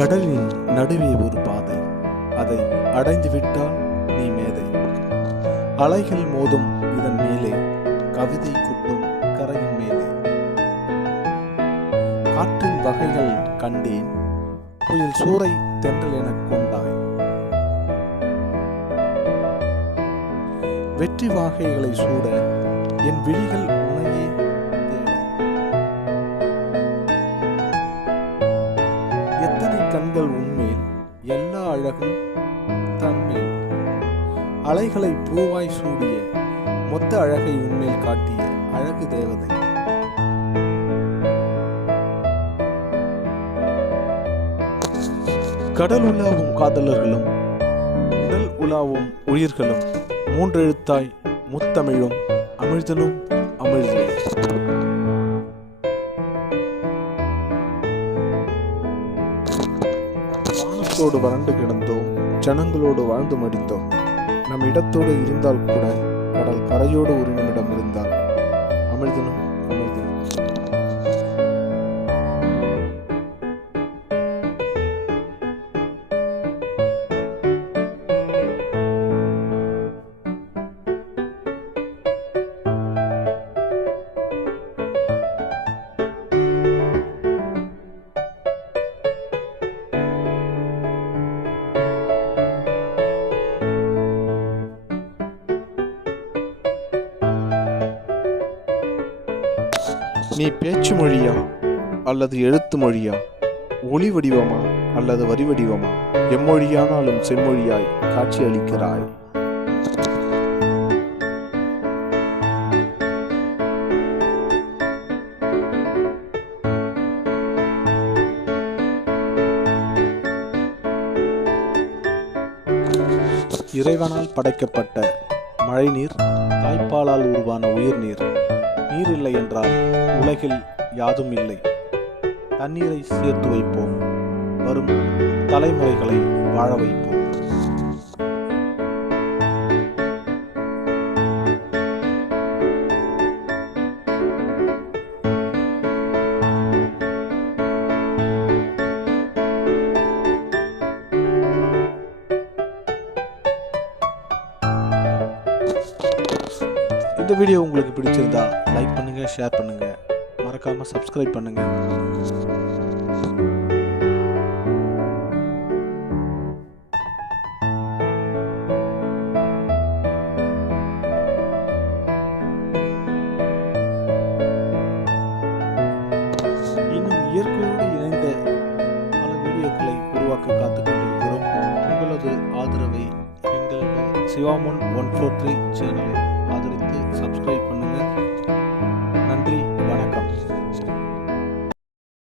கடலின் நடுவே ஒரு பாதை. அதை அடைந்துவிட்டால் நீ மேதை. அலைகள் மோதும் இதன் மேலே கவிதை குட்டும் கரையின் மேலே. காற்றின் வகைகள் கண்டேன் புயல் சூறை தென்றல் எனக் கொண்டாய். வெற்றி வாகைகளை சூட என் விழிகள் எத்தனை உண்மையில் எல்லா அழகும் தன்மேல் அலைகளை பூவாய் சூடிய மொத்த அழகை உண்மையில் காட்டிய அழகு தேவதை. கடல் உலாவும் காதலர்களும் உடல் உலாவும் உயிர்களும் மூன்றெழுத்தாய் முத்தமிழும் அமிழ்தலும் அமிழ்தனும் வானத்தோடு வறண்டு கிடந்தோம் ஜனங்களோடு வாழ்ந்து மடிந்தோம் நம் இடத்தோடு இருந்தால் கூட கடல் கரையோடு ஒரு நிமிடம் இருந்தால் அமிழ்தனும் அமிழ்தனும் நீ பேச்சு மொழியா அல்லது எழுத்து மொழியா? ஒளி வடிவமா அல்லது வரி வடிவமா? எம்மொழியானாலும் செம்மொழியாய் காட்சி அளிக்கிறாய் இறைவனால் படைக்கப்பட்ட மழைநீர் தாய்ப்பாலால் உருவான உயிர்நீர். நீர் இல்லை என்றால் உலகில் யாதும் இல்லை. தண்ணீரை சேர்த்து வைப்போம். வரும் தலைமுறைகளை வாழ வைப்போம். இந்த வீடியோ உங்களுக்கு பிடிச்சிருந்தா லைக் பண்ணுங்கள் ஷேர் பண்ணுங்கள் மறக்காமல் சப்ஸ்கிரைப் பண்ணுங்கள் இன்னும் இயற்கையோடு இணைந்த பல வீடியோக்களை உருவாக்க காத்துக் கொண்டிருக்கிறோம் உங்களது ஆதரவை எங்களுக்கு சிவாமன் ஒன் ஃபோர் த்ரீ சேனலில் ஆதரித்து சப்ஸ்கிரைப் பண்ணுங்கள் நன்றி.